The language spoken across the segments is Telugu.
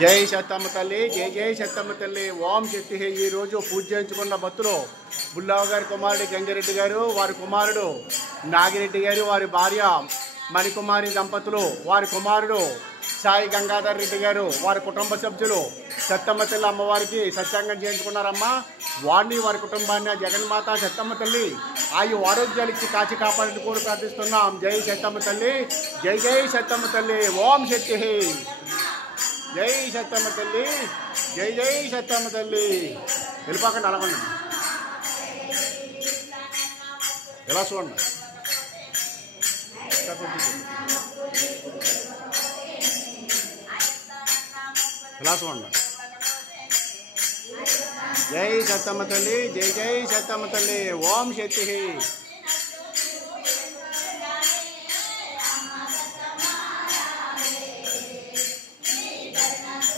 జై సత్తమ్మ తల్లి, జై జై సత్తమ్మ తల్లి. ఓం శక్తి. ఈరోజు పూజ చేయించుకున్న భక్తులు బుల్లావ గారి కుమారుడు గంగిరెడ్డి గారు, వారి కుమారుడు నాగిరెడ్డి గారు, వారి భార్య మణికుమారి దంపతులు, వారి కుమారుడు సాయి గంగాధర్ రెడ్డి గారు, వారి కుటుంబ సభ్యులు సత్తమ్మ తల్లి అమ్మవారికి సత్యాంగం చేయించుకున్నారమ్మా. వారిని వారి కుటుంబాన్ని జగన్మాత సత్తమ్మ తల్లి ఆయు ఆరోగ్యాలకి కాచి కాపాడని కూడా ప్రార్థిస్తున్నాం. జై సత్తమ్మ తల్లి, జై జై సత్తమ్మ తల్లి. ఓం శక్తి. జై సత్తమ్మ తల్లి, జై జై సత్తమ్మ తల్లి. వెళ్ళిపోకండి, అలాగండి, ఎలా చూడండి, ఎలా చూడండి. జై సత్తమ్మ తల్లి, జై జై సత్తమ్మ తల్లి. ఓం శక్తి.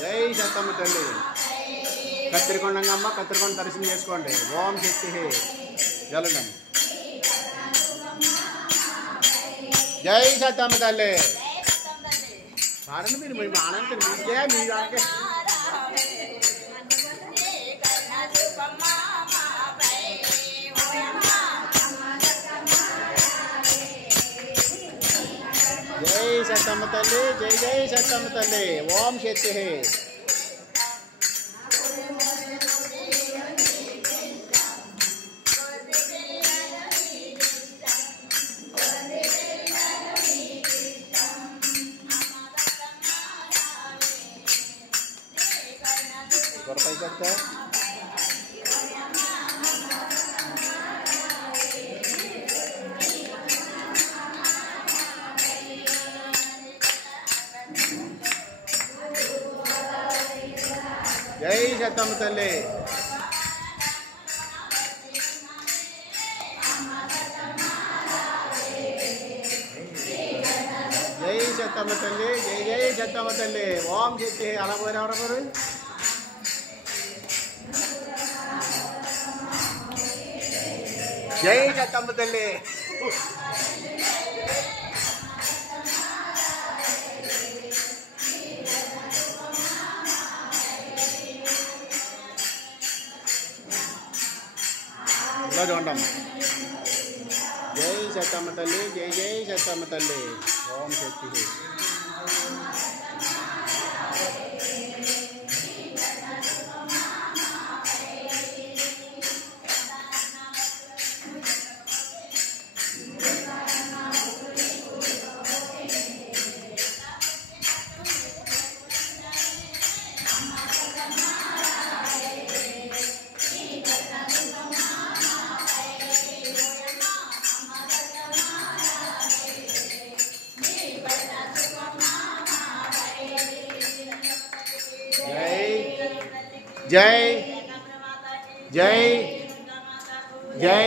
జై సత్తమ్మ తల్లి. కత్తిరికొండంగమ్మ, కత్తిరికొండ దర్శనం చేసుకోండి. ఓం శక్తి. వెళ్ళండి. జై సత్తమ్మ తల్లి. పాడండి మీరు, మీ ఆనందం మీకే, మీ దానికే. జై సత్తమ్మ తల్లి, జై జై సత్తమ్మ తల్లి. ఓం శక్తి. కొరపైకొస్తా జై సత్తమ్మ తల్లి. జై సత్తమ్మ తల్లి, జై జై సత్తమ్మ తల్లి. ఓం శక్తి. అలా పోయారు ఎవరెవరు? జై సత్తమ్మ తల్లి. ఇలా చూడమ్మా. జై సత్తమ్మ తల్లి, జై జై సత్తమ్మ తల్లి. ఓం శక్తి. జై జై జై